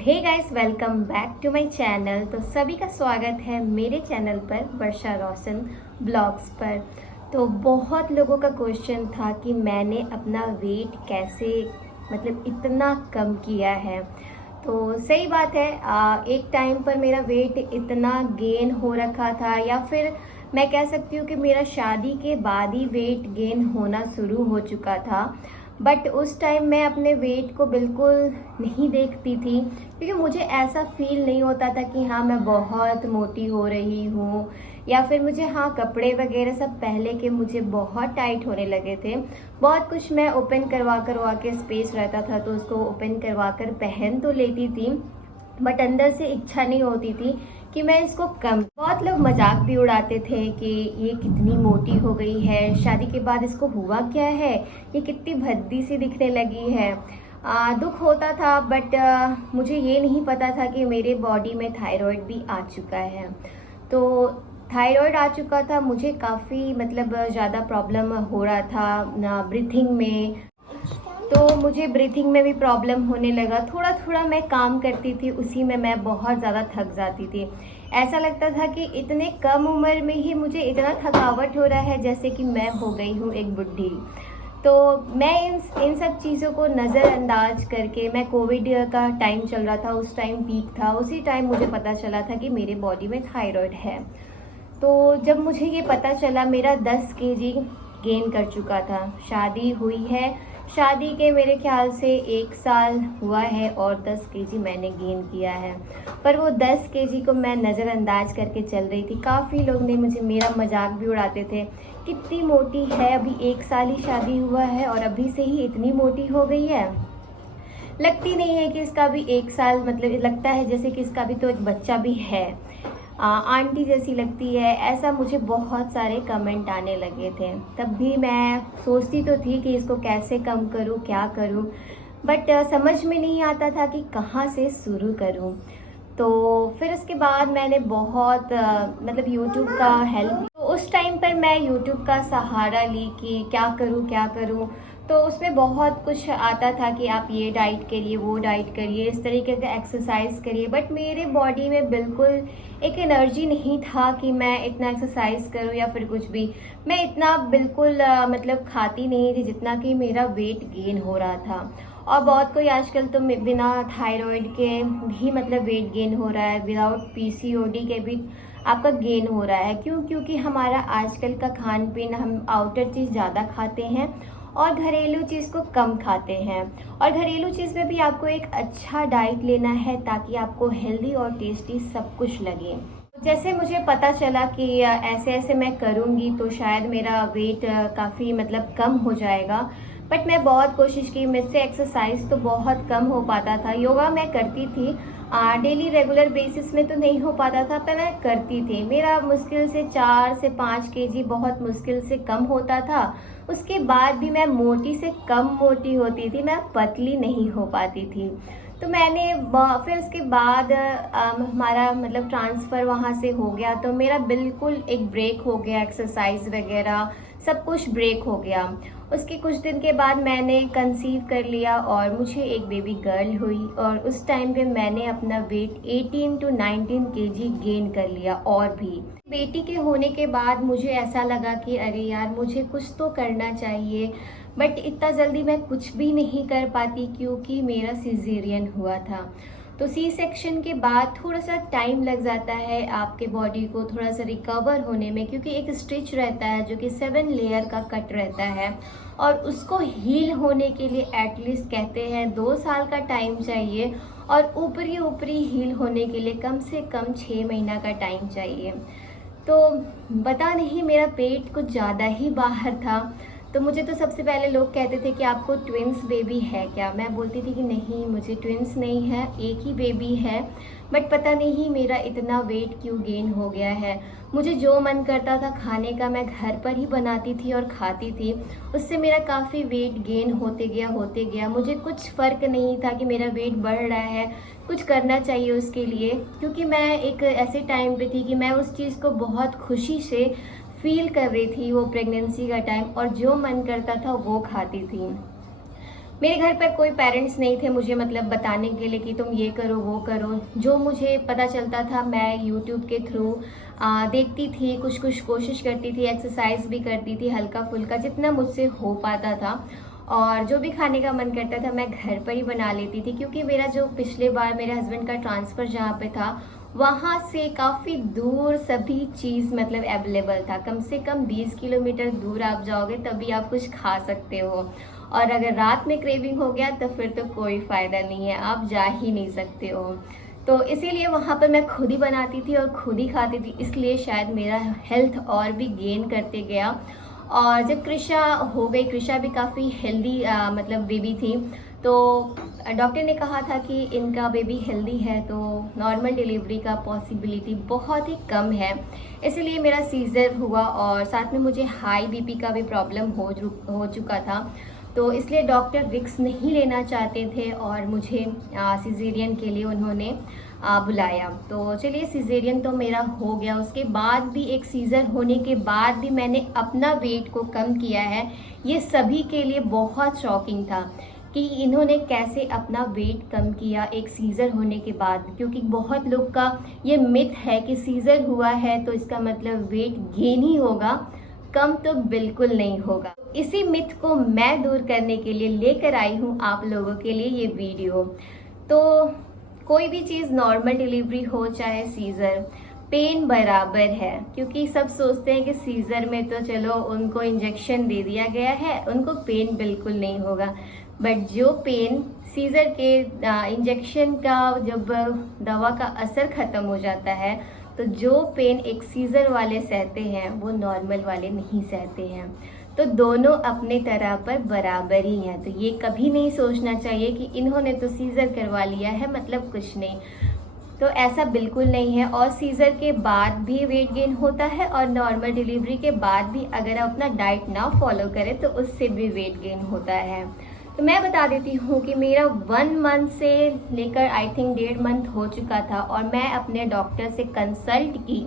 Hey guys, welcome back to my channel. तो सभी का स्वागत है मेरे चैनल पर, वर्षा रोशन ब्लॉग्स पर। तो बहुत लोगों का क्वेश्चन था कि मैंने अपना वेट कैसे इतना कम किया है। तो सही बात है, एक टाइम पर मेरा वेट इतना गेन हो रखा था, या फिर मैं कह सकती हूँ कि मेरा शादी के बाद ही वेट गेन होना शुरू हो चुका था। बट उस टाइम मैं अपने वेट को बिल्कुल नहीं देखती थी, क्योंकि मुझे ऐसा फील नहीं होता था कि हाँ मैं बहुत मोटी हो रही हूँ, या फिर मुझे कपड़े वगैरह सब पहले के मुझे बहुत टाइट होने लगे थे। बहुत कुछ मैं ओपन करवा करवा के, स्पेस रहता था तो उसको ओपन करवा कर पहन तो लेती थी, बट अंदर से इच्छा नहीं होती थी कि मैं इसको कम। बहुत लोग मजाक भी उड़ाते थे कि ये कितनी मोटी हो गई है, शादी के बाद इसको हुआ क्या है, ये कितनी भद्दी सी दिखने लगी है। दुख होता था, बट मुझे ये नहीं पता था कि मेरे बॉडी में थायराइड भी आ चुका है। तो थायराइड आ चुका था, मुझे काफ़ी ज़्यादा प्रॉब्लम हो रहा था ना ब्रीथिंग में। तो मुझे ब्रीथिंग में भी प्रॉब्लम होने लगा। थोड़ा थोड़ा मैं काम करती थी, उसी में मैं बहुत ज़्यादा थक जाती थी। ऐसा लगता था कि इतने कम उम्र में ही मुझे इतना थकावट हो रहा है, जैसे कि मैं हो गई हूँ एक बुढ़ी। तो मैं इन सब चीज़ों को नज़रअंदाज करके, मैं कोविड का टाइम चल रहा था, उस टाइम पीक था, उसी टाइम मुझे पता चला था कि मेरे बॉडी में थायराइड है। तो जब मुझे ये पता चला, मेरा 10 केजी गेन कर चुका था। शादी हुई है, शादी के मेरे ख्याल से 1 साल हुआ है और 10 केजी मैंने गेन किया है। पर वो 10 केजी को मैं नज़रअंदाज करके चल रही थी। काफ़ी लोग ने मुझे मेरा मजाक भी उड़ाते थे, कितनी मोटी है, अभी 1 साल ही शादी हुआ है और अभी से ही इतनी मोटी हो गई है। लगती नहीं है कि इसका भी 1 साल, लगता है जैसे कि इसका भी तो एक बच्चा भी है, आंटी जैसी लगती है। ऐसा मुझे बहुत सारे कमेंट आने लगे थे। तब भी मैं सोचती तो थी कि इसको कैसे कम करूं, क्या करूं, बट समझ में नहीं आता था कि कहाँ से शुरू करूं। तो फिर उसके बाद मैंने बहुत यूट्यूब का हेल्प, तो उस टाइम पर मैं यूट्यूब का सहारा ली कि क्या करूं क्या करूं। तो उसमें बहुत कुछ आता था कि आप ये डाइट करिए, वो डाइट करिए, इस तरीके का एक्सरसाइज करिए। बट मेरे बॉडी में बिल्कुल एक एनर्जी नहीं था कि मैं इतना एक्सरसाइज करूं या फिर कुछ भी। मैं इतना बिल्कुल खाती नहीं थी जितना कि मेरा वेट गेन हो रहा था। और बहुत कोई आजकल तो बिना थायराइड के भी वेट गेन हो रहा है, विदाउट पीसीओडी के भी आपका गेन हो रहा है। क्यों? क्योंकि हमारा आजकल का खान पीन, हम आउटर चीज़ ज़्यादा खाते हैं और घरेलू चीज़ को कम खाते हैं। और घरेलू चीज़ में भी आपको एक अच्छा डाइट लेना है, ताकि आपको हेल्दी और टेस्टी सब कुछ लगे। जैसे मुझे पता चला कि ऐसे ऐसे मैं करूँगी तो शायद मेरा वेट काफ़ी कम हो जाएगा। बट मैं बहुत कोशिश की, मुझसे एक्सरसाइज तो बहुत कम हो पाता था। योगा मैं करती थी, डेली रेगुलर बेसिस में तो नहीं हो पाता था, पर मैं करती थी। मेरा मुश्किल से 4 से 5 केजी बहुत मुश्किल से कम होता था। उसके बाद भी मैं मोटी से कम मोटी होती थी, मैं पतली नहीं हो पाती थी। तो मैंने फिर उसके बाद हमारा ट्रांसफ़र वहाँ से हो गया, तो मेरा बिल्कुल एक ब्रेक हो गया, एक्सरसाइज वगैरह सब कुछ ब्रेक हो गया। उसके कुछ दिन के बाद मैंने कंसीव कर लिया और मुझे एक बेबी गर्ल हुई, और उस टाइम पे मैंने अपना वेट 18 to 19 केजी गेन कर लिया। और भी बेटी के होने के बाद मुझे ऐसा लगा कि अरे यार, मुझे कुछ तो करना चाहिए। बट इतना जल्दी मैं कुछ भी नहीं कर पाती, क्योंकि मेरा सिजेरियन हुआ था। तो सी सेक्शन के बाद थोड़ा सा टाइम लग जाता है आपके बॉडी को थोड़ा सा रिकवर होने में, क्योंकि एक स्टिच रहता है जो कि 7 लेयर का कट रहता है, और उसको हील होने के लिए एटलीस्ट कहते हैं 2 साल का टाइम चाहिए, और ऊपरी ऊपरी हील होने के लिए कम से कम 6 महीना का टाइम चाहिए। तो पता नहीं, मेरा पेट कुछ ज़्यादा ही बाहर था। तो मुझे तो सबसे पहले लोग कहते थे कि आपको ट्विंस बेबी है क्या। मैं बोलती थी कि नहीं, मुझे ट्विंस नहीं है, एक ही बेबी है। बट पता नहीं मेरा इतना वेट क्यों गेन हो गया है। मुझे जो मन करता था खाने का, मैं घर पर ही बनाती थी और खाती थी। उससे मेरा काफ़ी वेट गेन होते गया। मुझे कुछ फ़र्क नहीं था कि मेरा वेट बढ़ रहा है, कुछ करना चाहिए उसके लिए। क्योंकि मैं एक ऐसे टाइम पे थी कि मैं उस चीज़ को बहुत खुशी से फील कर रही थी, वो प्रेगनेंसी का टाइम, और जो मन करता था वो खाती थी। मेरे घर पर कोई पेरेंट्स नहीं थे मुझे मतलब बताने के लिए कि तुम ये करो वो करो। जो मुझे पता चलता था मैं यूट्यूब के थ्रू देखती थी, कुछ कुछ कोशिश करती थी, एक्सरसाइज भी करती थी हल्का फुल्का जितना मुझसे हो पाता था। और जो भी खाने का मन करता था मैं घर पर ही बना लेती थी, क्योंकि मेरा जो पिछले बार मेरे हस्बैंड का ट्रांसफ़र जहाँ पे था वहाँ से काफ़ी दूर सभी चीज़ मतलब अवेलेबल था। कम से कम 20 किलोमीटर दूर आप जाओगे तभी आप कुछ खा सकते हो। और अगर रात में क्रेविंग हो गया तो फिर तो कोई फ़ायदा नहीं है, आप जा ही नहीं सकते हो। तो इसीलिए वहाँ पर मैं खुद ही बनाती थी और खुद ही खाती थी, इसलिए शायद मेरा हेल्थ और भी गेन करते गया। और जब कृषा हो गई, कृषा भी काफ़ी हेल्दी मतलब बेबी थी, तो डॉक्टर ने कहा था कि इनका बेबी हेल्दी है तो नॉर्मल डिलीवरी का पॉसिबिलिटी बहुत ही कम है। इसलिए मेरा सीज़र हुआ और साथ में मुझे हाई बीपी का भी प्रॉब्लम हो चुका था। तो इसलिए डॉक्टर रिस्क नहीं लेना चाहते थे और मुझे सिजेरियन के लिए उन्होंने बुलाया। तो चलिए सिजेरियन तो मेरा हो गया। उसके बाद भी एक सीज़र होने के बाद भी मैंने अपना वेट को कम किया है। ये सभी के लिए बहुत शॉकिंग था कि इन्होंने कैसे अपना वेट कम किया एक सीज़र होने के बाद, क्योंकि बहुत लोग का ये मिथ है कि सीज़र हुआ है तो इसका मतलब वेट गेन ही होगा, कम तो बिल्कुल नहीं होगा। इसी मिथ को मैं दूर करने के लिए लेकर आई हूँ आप लोगों के लिए ये वीडियो। तो कोई भी चीज़ नॉर्मल डिलीवरी हो चाहे सीज़र, पेन बराबर है, क्योंकि सब सोचते हैं कि सीज़र में तो चलो उनको इंजेक्शन दे दिया गया है, उनको पेन बिल्कुल नहीं होगा। बट जो पेन सीज़र के इंजेक्शन का जब दवा का असर ख़त्म हो जाता है तो जो पेन एक सीज़र वाले सहते हैं वो नॉर्मल वाले नहीं सहते हैं। तो दोनों अपने तरह पर बराबर ही हैं। तो ये कभी नहीं सोचना चाहिए कि इन्होंने तो सीज़र करवा लिया है मतलब कुछ नहीं, तो ऐसा बिल्कुल नहीं है। और सीज़र के बाद भी वेट गेन होता है और नॉर्मल डिलीवरी के बाद भी अगर आप अपना डाइट ना फॉलो करें तो उससे भी वेट गेन होता है। तो मैं बता देती हूँ कि मेरा 1 मंथ से लेकर आई थिंक 1.5 मंथ हो चुका था और मैं अपने डॉक्टर से कंसल्ट की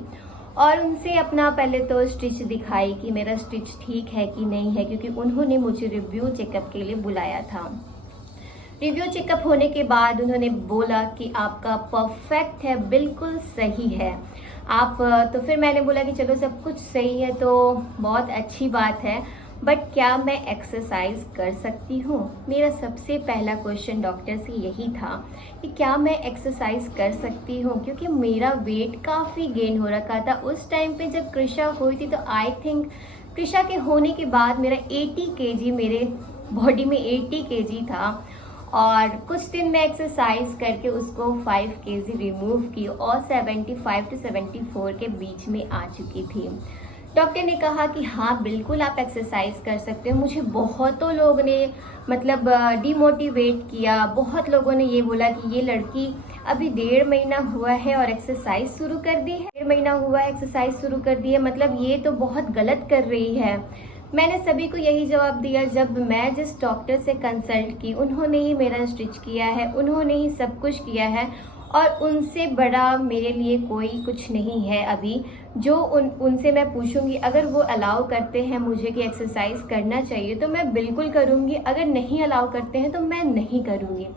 और उनसे अपना पहले तो स्टिच दिखाई कि मेरा स्टिच ठीक है कि नहीं है, क्योंकि उन्होंने मुझे रिव्यू चेकअप के लिए बुलाया था। रिव्यू चेकअप होने के बाद उन्होंने बोला कि आपका परफेक्ट है, बिल्कुल सही है आप। तो फिर मैंने बोला कि चलो सब कुछ सही है तो बहुत अच्छी बात है, बट क्या मैं एक्सरसाइज कर सकती हूँ? मेरा सबसे पहला क्वेश्चन डॉक्टर से यही था कि क्या मैं एक्सरसाइज कर सकती हूँ, क्योंकि मेरा वेट काफ़ी गेन हो रखा था। उस टाइम पे जब कृषा हुई थी तो आई थिंक कृषा के होने के बाद मेरा 80 केजी, मेरे बॉडी में 80 केजी था और कुछ दिन मैं एक्सरसाइज करके उसको 5 केजी रिमूव की और 75 to 74 के बीच में आ चुकी थी। डॉक्टर ने कहा कि हाँ बिल्कुल आप एक्सरसाइज कर सकते हो। मुझे बहुतों लोग ने मतलब डिमोटिवेट किया, बहुत लोगों ने ये बोला कि ये लड़की अभी 1.5 महीना हुआ है और एक्सरसाइज शुरू कर दी है, 1.5 महीना हुआ है एक्सरसाइज शुरू कर दी है, मतलब ये तो बहुत गलत कर रही है। मैंने सभी को यही जवाब दिया, जब मैं जिस डॉक्टर से कंसल्ट की उन्होंने ही मेरा स्टिच किया है, उन्होंने ही सब कुछ किया है और उनसे बड़ा मेरे लिए कोई कुछ नहीं है अभी। जो उनसे मैं पूछूंगी, अगर वो अलाउ करते हैं मुझे कि एक्सरसाइज करना चाहिए तो मैं बिल्कुल करूंगी, अगर नहीं अलाउ करते हैं तो मैं नहीं करूंगी।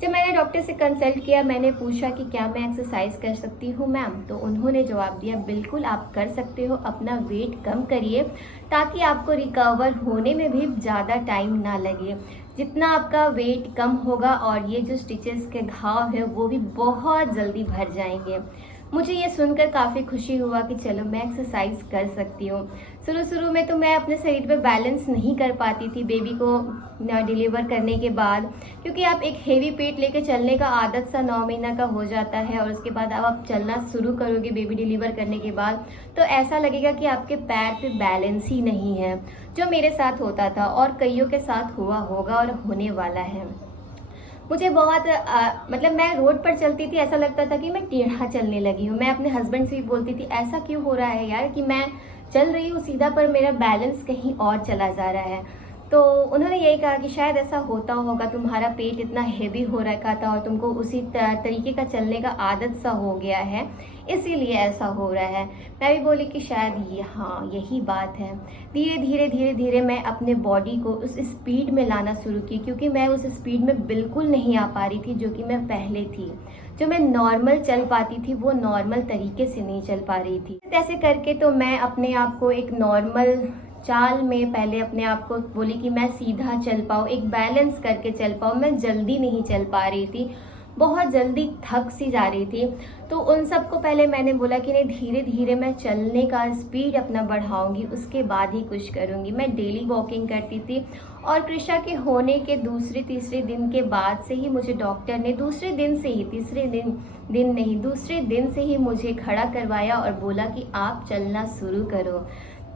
जब मैंने डॉक्टर से कंसल्ट किया, मैंने पूछा कि क्या मैं एक्सरसाइज कर सकती हूँ मैम, तो उन्होंने जवाब दिया बिल्कुल आप कर सकते हो, अपना वेट कम करिए ताकि आपको रिकवर होने में भी ज़्यादा टाइम ना लगे। जितना आपका वेट कम होगा और ये जो स्टिचेस के घाव है वो भी बहुत जल्दी भर जाएंगे। मुझे ये सुनकर काफ़ी खुशी हुआ कि चलो मैं एक्सरसाइज कर सकती हूँ। शुरू में तो मैं अपने शरीर पे बैलेंस नहीं कर पाती थी बेबी को डिलीवर करने के बाद, क्योंकि आप एक हेवी पेट लेके चलने का आदत सा 9 महीना का हो जाता है और उसके बाद अब आप चलना शुरू करोगे बेबी डिलीवर करने के बाद तो ऐसा लगेगा कि आपके पैर पे बैलेंस ही नहीं है, जो मेरे साथ होता था और कईयों के साथ हुआ होगा और होने वाला है। मुझे बहुत मतलब मैं रोड पर चलती थी, ऐसा लगता था कि मैं टेढ़ा चलने लगी हूँ। मैं अपने हस्बैंड से भी बोलती थी ऐसा क्यों हो रहा है यार कि मैं चल रही हूँ सीधा पर मेरा बैलेंस कहीं और चला जा रहा है। तो उन्होंने यही कहा कि शायद ऐसा होता होगा, तुम्हारा पेट इतना हेवी हो रखा था और तुमको उसी तरीके का चलने का आदत सा हो गया है, इसीलिए ऐसा हो रहा है। मैं भी बोली कि शायद ये हाँ यही बात है। धीरे धीरे मैं अपने बॉडी को उस स्पीड में लाना शुरू की, क्योंकि मैं उस स्पीड में बिल्कुल नहीं आ पा रही थी जो कि मैं पहले थी। जो मैं नॉर्मल चल पाती थी वो नॉर्मल तरीके से नहीं चल पा रही थी। ऐसे करके तो मैं अपने आप को एक नॉर्मल चाल में पहले अपने आप को बोली कि मैं सीधा चल पाऊँ, एक बैलेंस करके चल पाऊँ। मैं जल्दी नहीं चल पा रही थी, बहुत जल्दी थक सी जा रही थी। तो उन सब को पहले मैंने बोला कि नहीं, धीरे धीरे मैं चलने का स्पीड अपना बढ़ाऊंगी, उसके बाद ही कुछ करूंगी। मैं डेली वॉकिंग करती थी और कृषा के होने के दूसरे तीसरे दिन के बाद से ही मुझे डॉक्टर ने दूसरे दिन से ही, तीसरे दिन नहीं, दूसरे दिन से ही मुझे खड़ा करवाया और बोला कि आप चलना शुरू करो,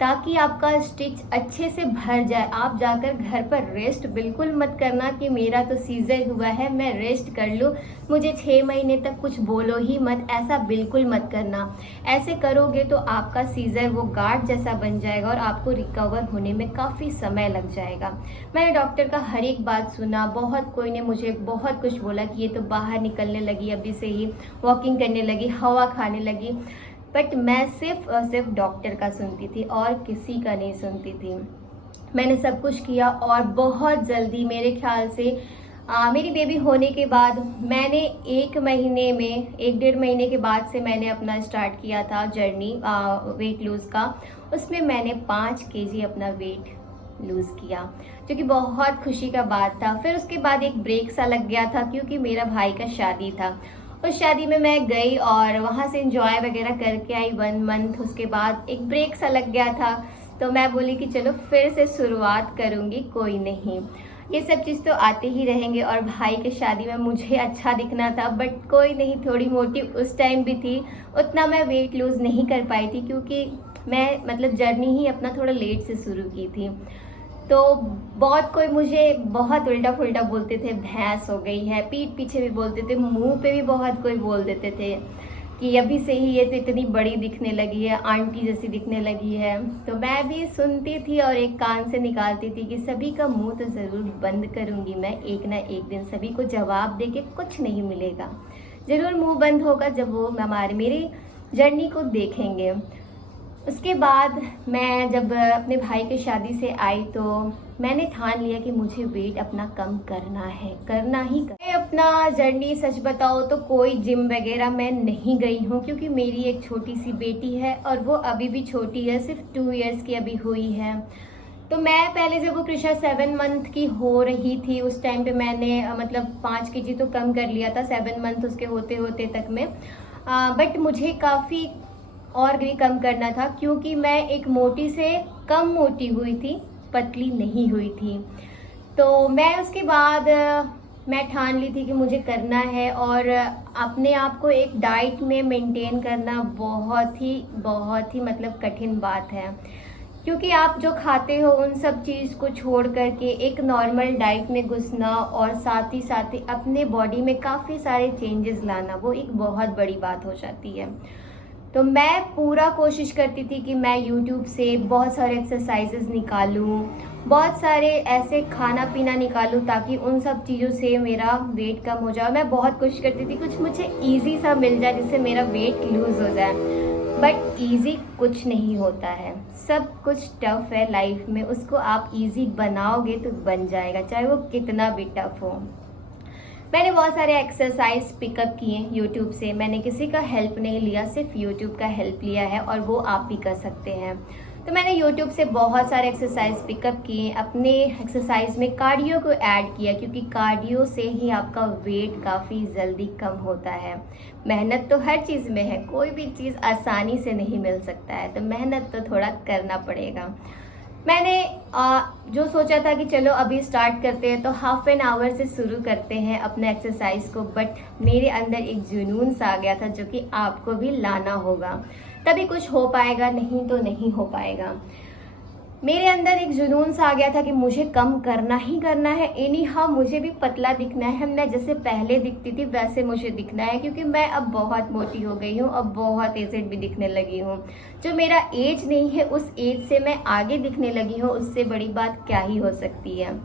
ताकि आपका स्टिच अच्छे से भर जाए। आप जाकर घर पर रेस्ट बिल्कुल मत करना कि मेरा तो सीजर हुआ है मैं रेस्ट कर लूँ, मुझे 6 महीने तक कुछ बोलो ही मत, ऐसा बिल्कुल मत करना। ऐसे करोगे तो आपका सीजर वो गार्ड जैसा बन जाएगा और आपको रिकवर होने में काफ़ी समय लग जाएगा। मैंने डॉक्टर का हर एक बात सुना, बहुत कोई ने मुझे बहुत कुछ बोला कि ये तो बाहर निकलने लगी, अभी से ही वॉकिंग करने लगी, हवा खाने लगी, बट मैं सिर्फ और सिर्फ डॉक्टर का सुनती थी और किसी का नहीं सुनती थी। मैंने सब कुछ किया और बहुत जल्दी, मेरे ख्याल से मेरी बेबी होने के बाद मैंने 1 महीने में, 1-1.5 महीने के बाद से मैंने अपना स्टार्ट किया था जर्नी वेट लूज़ का। उसमें मैंने 5 केजी अपना वेट लूज़ किया, जो कि बहुत खुशी का बात था। फिर उसके बाद एक ब्रेक सा लग गया था, क्योंकि मेरा भाई का शादी था। उस शादी में मैं गई और वहाँ से एंजॉय वगैरह करके आई 1 मंथ। उसके बाद एक ब्रेक सा लग गया था, तो मैं बोली कि चलो फिर से शुरुआत करूँगी, कोई नहीं, ये सब चीज़ तो आते ही रहेंगे। और भाई के शादी में मुझे अच्छा दिखना था, बट कोई नहीं, थोड़ी मोटी उस टाइम भी थी, उतना मैं वेट लूज़ नहीं कर पाई थी, क्योंकि मैं मतलब जर्नी ही अपना थोड़ा लेट से शुरू की थी। तो बहुत कोई मुझे बहुत उल्टा फुल्टा बोलते थे, भैंस हो गई है, पीठ पीछे भी बोलते थे, मुंह पे भी बहुत कोई बोल देते थे कि अभी से ही ये तो इतनी बड़ी दिखने लगी है, आंटी जैसी दिखने लगी है। तो मैं भी सुनती थी और एक कान से निकालती थी कि सभी का मुंह तो ज़रूर बंद करूँगी मैं, एक ना एक दिन सभी को जवाब दे के कुछ नहीं मिलेगा, ज़रूर मुंह बंद होगा जब वो मेरी जर्नी को देखेंगे। उसके बाद मैं जब अपने भाई की शादी से आई तो मैंने ठान लिया कि मुझे वेट अपना कम करना है, करना ही मैं अपना जर्नी सच बताओ तो कोई जिम वगैरह मैं नहीं गई हूँ, क्योंकि मेरी एक छोटी सी बेटी है और वो अभी भी छोटी है, सिर्फ 2 इयर्स की अभी हुई है। तो मैं पहले जब वो कृषा 7 मंथ की हो रही थी उस टाइम पे मैंने मतलब 5 केजी तो कम कर लिया था 7 मंथ उसके होते होते तक में। बट मुझे काफ़ी और भी कम करना था, क्योंकि मैं एक मोटी से कम मोटी हुई थी, पतली नहीं हुई थी। तो मैं उसके बाद मैं ठान ली थी कि मुझे करना है, और अपने आप को एक डाइट में मेंटेन करना बहुत ही मतलब कठिन बात है, क्योंकि आप जो खाते हो उन सब चीज़ को छोड़ करके एक नॉर्मल डाइट में घुसना और साथ ही अपने बॉडी में काफ़ी सारे चेंजेस लाना, वो एक बहुत बड़ी बात हो जाती है। तो मैं पूरा कोशिश करती थी कि मैं YouTube से बहुत सारे एक्सरसाइजेस निकालूं, बहुत सारे ऐसे खाना पीना निकालूं, ताकि उन सब चीज़ों से मेरा वेट कम हो जाए। मैं बहुत कोशिश करती थी कुछ मुझे इजी सा मिल जाए जिससे मेरा वेट लूज़ हो जाए, बट इजी कुछ नहीं होता है, सब कुछ टफ है लाइफ में, उसको आप इजी बनाओगे तो बन जाएगा, चाहे वो कितना भी टफ हो। मैंने बहुत सारे एक्सरसाइज पिकअप किए यूट्यूब से, मैंने किसी का हेल्प नहीं लिया, सिर्फ यूट्यूब का हेल्प लिया है, और वो आप भी कर सकते हैं। तो मैंने यूट्यूब से बहुत सारे एक्सरसाइज पिकअप किए, अपने एक्सरसाइज में कार्डियो को ऐड किया, क्योंकि कार्डियो से ही आपका वेट काफ़ी जल्दी कम होता है। मेहनत तो हर चीज़ में है, कोई भी चीज़ आसानी से नहीं मिल सकता है, तो मेहनत तो थोड़ा करना पड़ेगा। मैंने जो सोचा था कि चलो अभी स्टार्ट करते हैं, तो हाफ एन आवर से शुरू करते हैं अपने एक्सरसाइज को, बट मेरे अंदर एक जुनून सा आ गया था जो कि आपको भी लाना होगा, तभी कुछ हो पाएगा, नहीं तो नहीं हो पाएगा। मेरे अंदर एक जुनून सा आ गया था कि मुझे कम करना ही करना है, एनी हाउ मुझे भी पतला दिखना है। मैं जैसे पहले दिखती थी वैसे मुझे दिखना है, क्योंकि मैं अब बहुत मोटी हो गई हूँ, अब बहुत एजेड भी दिखने लगी हूँ। जो मेरा एज नहीं है उस एज से मैं आगे दिखने लगी हूँ, उससे बड़ी बात क्या ही हो सकती है।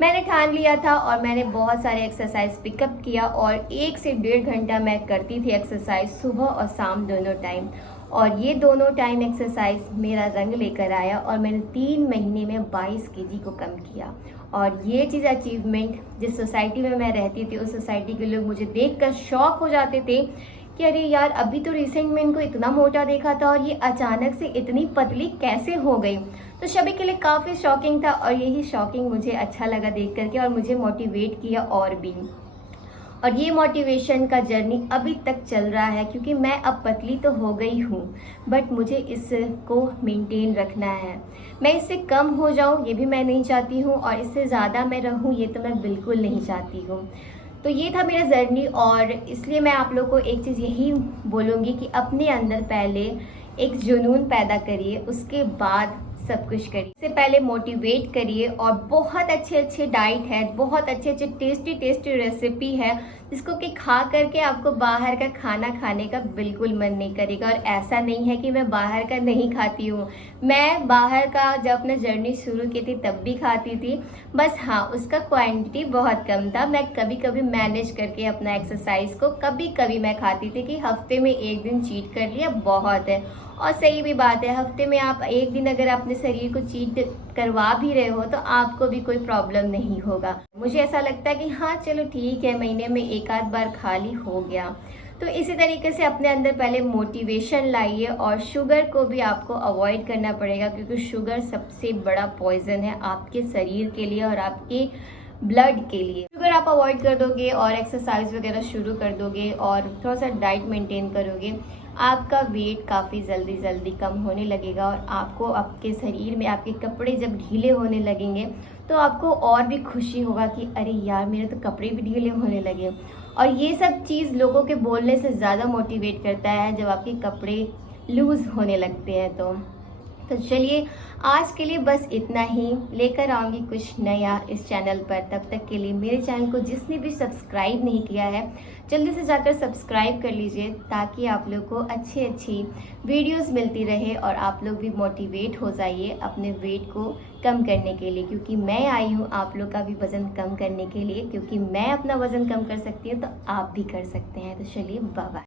मैंने ठान लिया था और मैंने बहुत सारे एक्सरसाइज पिकअप किया और 1 से 1.5 घंटा मैं करती थी एक्सरसाइज, सुबह और शाम दोनों टाइम। और ये दोनों टाइम एक्सरसाइज मेरा रंग लेकर आया और मैंने 3 महीने में 22 केजी को कम किया। और ये चीज़ अचीवमेंट, जिस सोसाइटी में मैं रहती थी उस सोसाइटी के लोग मुझे देखकर शॉक हो जाते थे कि अरे यार, अभी तो रिसेंट में इनको इतना मोटा देखा था और ये अचानक से इतनी पतली कैसे हो गई। तो सभी के लिए काफ़ी शॉकिंग था और यही शॉकिंग मुझे अच्छा लगा देख करके और मुझे मोटिवेट किया और भी। और ये मोटिवेशन का जर्नी अभी तक चल रहा है, क्योंकि मैं अब पतली तो हो गई हूँ बट मुझे इसको मेंटेन रखना है। मैं इससे कम हो जाऊँ ये भी मैं नहीं चाहती हूँ, और इससे ज़्यादा मैं रहूँ ये तो मैं बिल्कुल नहीं चाहती हूँ। तो ये था मेरा जर्नी, और इसलिए मैं आप लोग को एक चीज़ यही बोलूँगी कि अपने अंदर पहले एक जुनून पैदा करिए, उसके बाद सब कुछ करिए। इससे पहले मोटिवेट करिए, और बहुत अच्छे अच्छे डाइट है, बहुत अच्छे अच्छे टेस्टी टेस्टी रेसिपी है जिसको कि खा करके आपको बाहर का खाना खाने का बिल्कुल मन नहीं करेगा। और ऐसा नहीं है कि मैं बाहर का नहीं खाती हूँ, मैं बाहर का जब अपना जर्नी शुरू की थी तब भी खाती थी, बस हाँ उसका क्वांटिटी बहुत कम था। मैं कभी कभी मैनेज करके अपना एक्सरसाइज को कभी कभी मैं खाती थी कि हफ्ते में 1 दिन चीट कर लिया बहुत है। और सही भी बात है, हफ्ते में आप 1 दिन अगर अपने शरीर को चीट करवा भी रहे हो तो आपको भी कोई प्रॉब्लम नहीं होगा। मुझे ऐसा लगता है कि हाँ चलो ठीक है, महीने में 1 आध बार खाली हो गया। तो इसी तरीके से अपने अंदर पहले मोटिवेशन लाइए, और शुगर को भी आपको अवॉइड करना पड़ेगा, क्योंकि शुगर सबसे बड़ा पॉइजन है आपके शरीर के लिए और आपके ब्लड के लिए। शुगर आप अवॉइड कर दोगे और एक्सरसाइज वगैरह शुरू कर दोगे और थोड़ा सा डाइट मेंटेन करोगे, आपका वेट काफ़ी जल्दी कम होने लगेगा। और आपको आपके शरीर में आपके कपड़े जब ढीले होने लगेंगे तो आपको और भी खुशी होगा कि अरे यार मेरे तो कपड़े भी ढीले होने लगे। और ये सब चीज़ लोगों के बोलने से ज़्यादा मोटिवेट करता है जब आपके कपड़े लूज़ होने लगते हैं। तो चलिए, आज के लिए बस इतना ही, लेकर आऊँगी कुछ नया इस चैनल पर। तब तक के लिए मेरे चैनल को जिसने भी सब्सक्राइब नहीं किया है जल्दी से जाकर सब्सक्राइब कर लीजिए, ताकि आप लोग को अच्छी वीडियोस मिलती रहे और आप लोग भी मोटिवेट हो जाइए अपने वेट को कम करने के लिए। क्योंकि मैं आई हूँ आप लोग का भी वज़न कम करने के लिए, क्योंकि मैं अपना वज़न कम कर सकती हूँ तो आप भी कर सकते हैं। तो चलिए, बाय बाय।